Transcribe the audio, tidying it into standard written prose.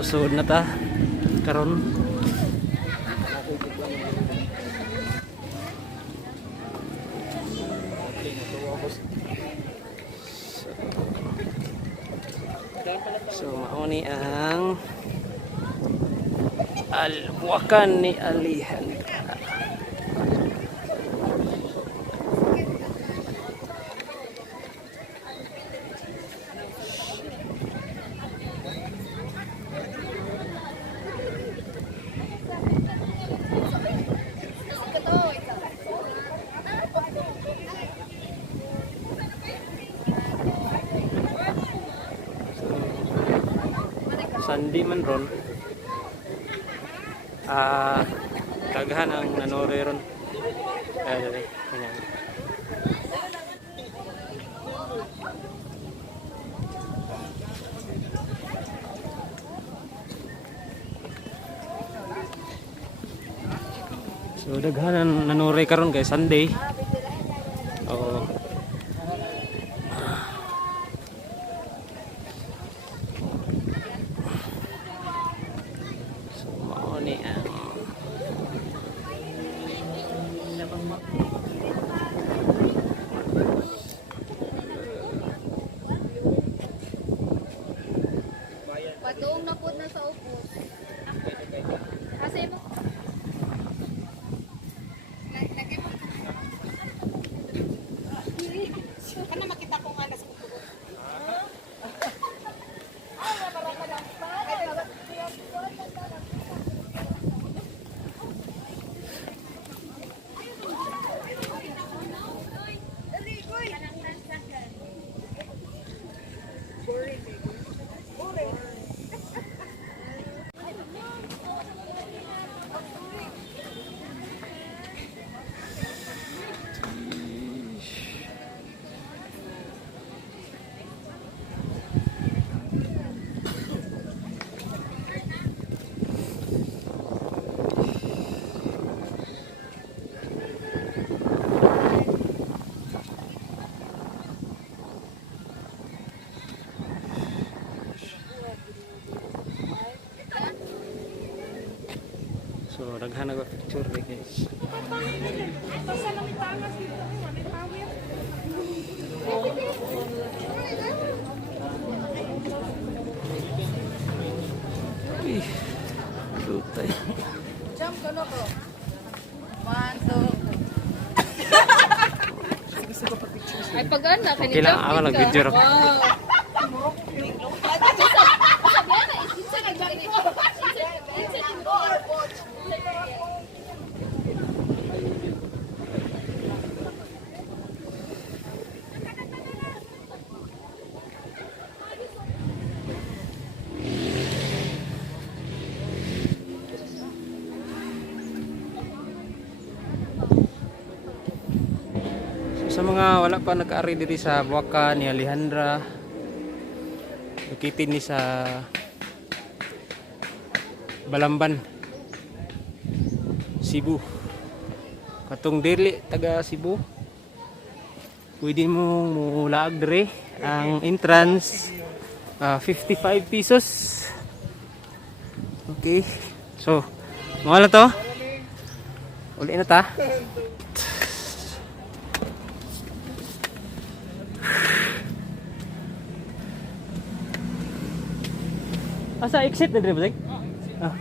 So suod na ta karon. So mauni ang Albuakan ni Alejandra. Sandi man ron. Kagahan ang nanore ron. Dali, ganyan. So daghan ang nanore karon kay Sunday. Oo. Patuong na po na sa upos. Kasi mo. Lagi mo. Kana makita ko nga nasa upos. So daghan na picture ni guys. Ih, tutay. Jump ko no ko. 1 2. Ay pagana kanina. Okay lang ako nag-video ro. Sa mga wala pa nag-ari diri sa Buakan ni Alejandra, located ni sa Balamban, Cebu. Katong dili taga Cebu, pwede mo mulaag diri. Ang entrance 55 pesos. Okay. So, mga to. Uli na ta. Asa exit na diri ba? Ah.